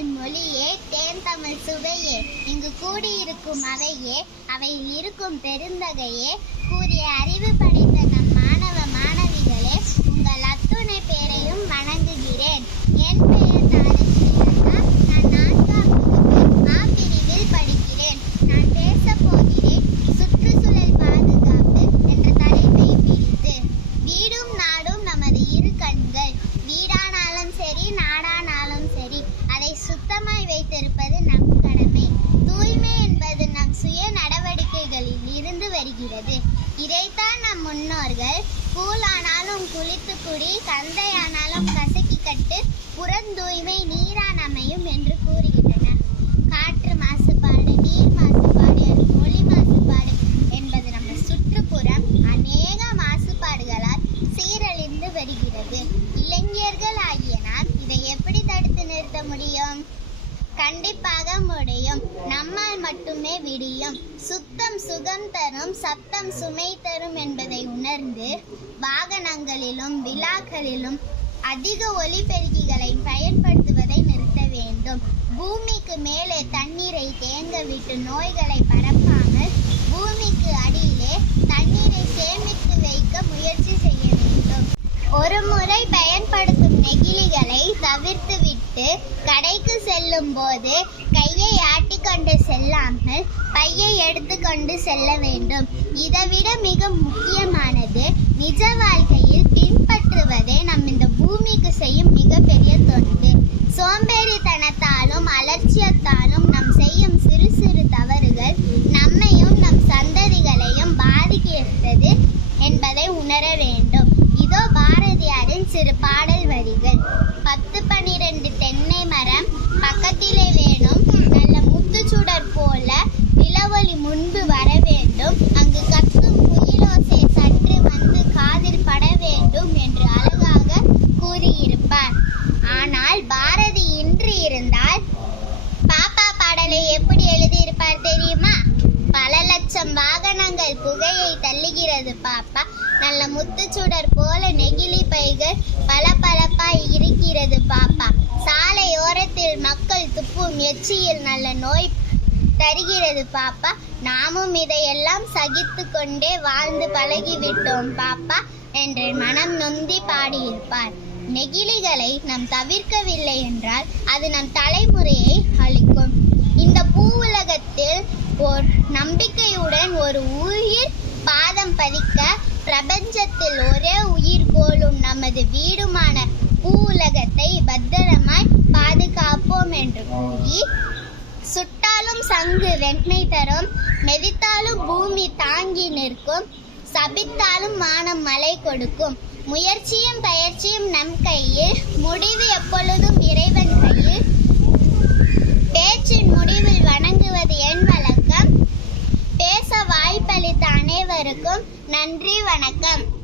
தமிழ் மொழியே தேன் தமிழ் சுவையே. இங்கு கூடியிருக்கும் அவையே அவை இருக்கும் பெருந்தகையே. கூறிய அறிவு முன்னோர்கள் கூழானாலும் குளித்து குடி கந்தையானாலும் கசக்கி கட்டு புறந்தூய்மை நீரான் அமையும் என்று கூறுகின்றனர். காற்று மாசுபாடு நீர் மாசுபாடு ஒளி மாசுபாடு என்பது நம்ம சுற்றுப்புறம் அநேக மாசுபாடுகளால் சீரழிந்து வருகிறது. இளைஞர்கள் ஆகிய நாம் இதை எப்படி தடுத்து நிறுத்த முடியும்? கண்டிப்பாக முடியும். நம்மால் மட்டுமே விடியும். சுத்தம் சுகம் தரும் சத்தம் சுமை தரும் என்பதை உணர்ந்து வாகனங்களிலும் விழாக்களிலும் அதிக ஒலிபெருக்கிகளை பயன்படுத்துவதை நிறுத்த வேண்டும். பூமிக்கு மேலே தண்ணீரை தேங்க விட்டு நோய்களை பரப்பாமல் பூமிக்கு அடியிலே தண்ணீரை சேமித்து வைக்க முயற்சி செய்ய வேண்டும். ஒரு முறை பயன்படுத்தும் நெகிழிகளை செல்லும்போது போது கையை ஆட்டிக்கொண்டு செல்லாமல் பையை எடுத்துக்கொண்டு செல்ல வேண்டும். இதைவிட மிக முக்கியமானது நிஜ வாழ்க்கையில் பின்பற்றுவதே நம் இந்த பூமிக்கு செய்யும் மிகப்பெரிய தொண்டு. சோம்பேறித்தனத்தாலும் அலட்சியத்தாலும் நாம் செய்யும் சிறு சிறு தவறுகள் நம்மையும் நம் சந்ததிகளையும் பாதிக்கிறது என்பதை உணர வேண்டும். இதோ பாரதியாரின் சிறு பாடல் வரிகள். மரம் பக்கத்திலே வேணும். நல்ல முத்துச்சுடர் போல நிலவொளி முன்பு வர வேண்டும். அங்கு கத்தும் குயிலோசை சற்று வந்து காதில் பட வேண்டும் என்று அழகாக கூறியிருப்பார். ஆனால் பாரதி இன்று இருந்தால் பாப்பா பாடலை எப்படி எழுதியிருப்பார் தெரியுமா? பல லட்சம் வாகனங்கள் புகையை தள்ளுகிறது பாப்பா. நல்ல முத்துச்சுடர் போல நெகிழி பைகள் பல பளபளப்பாய் இருக்கிறது பாப்பா. நெற்றியில் நல்ல நோய் தருகிறது பாப்பா. நாமும் இதையெல்லாம் சகித்து கொண்டே வாழ்ந்து பழகிவிட்டோம் பாப்பா என்று மனம் நொந்தி பாடியிருப்பார். நெகிழிகளை நாம் தவிர்க்கவில்லை என்றால் அது நம் தலைமுறையை அழிக்கும். இந்த பூ உலகத்தில் ஒரு நம்பிக்கையுடன் ஒரு உயிர் பாதம் பதிக்க பிரபஞ்சத்தில் ஒரே உயிர் போலும் நமது வீ சுட்டாலும் சங்கு வெண்மை தரும். மெதித்தாலும் பூமி தாங்கி நிற்கும். சபித்தாலும் மானம் மழை கொடுக்கும். முயற்சியும் பயிற்சியும் நம் கையில். முடிவு எப்பொழுதும் இறைவன் கையில். பேச்சின் முடிவில் வணங்குவது என் வழக்கம். பேச வாய்ப்பளித்த அனைவருக்கும் நன்றி வணக்கம்.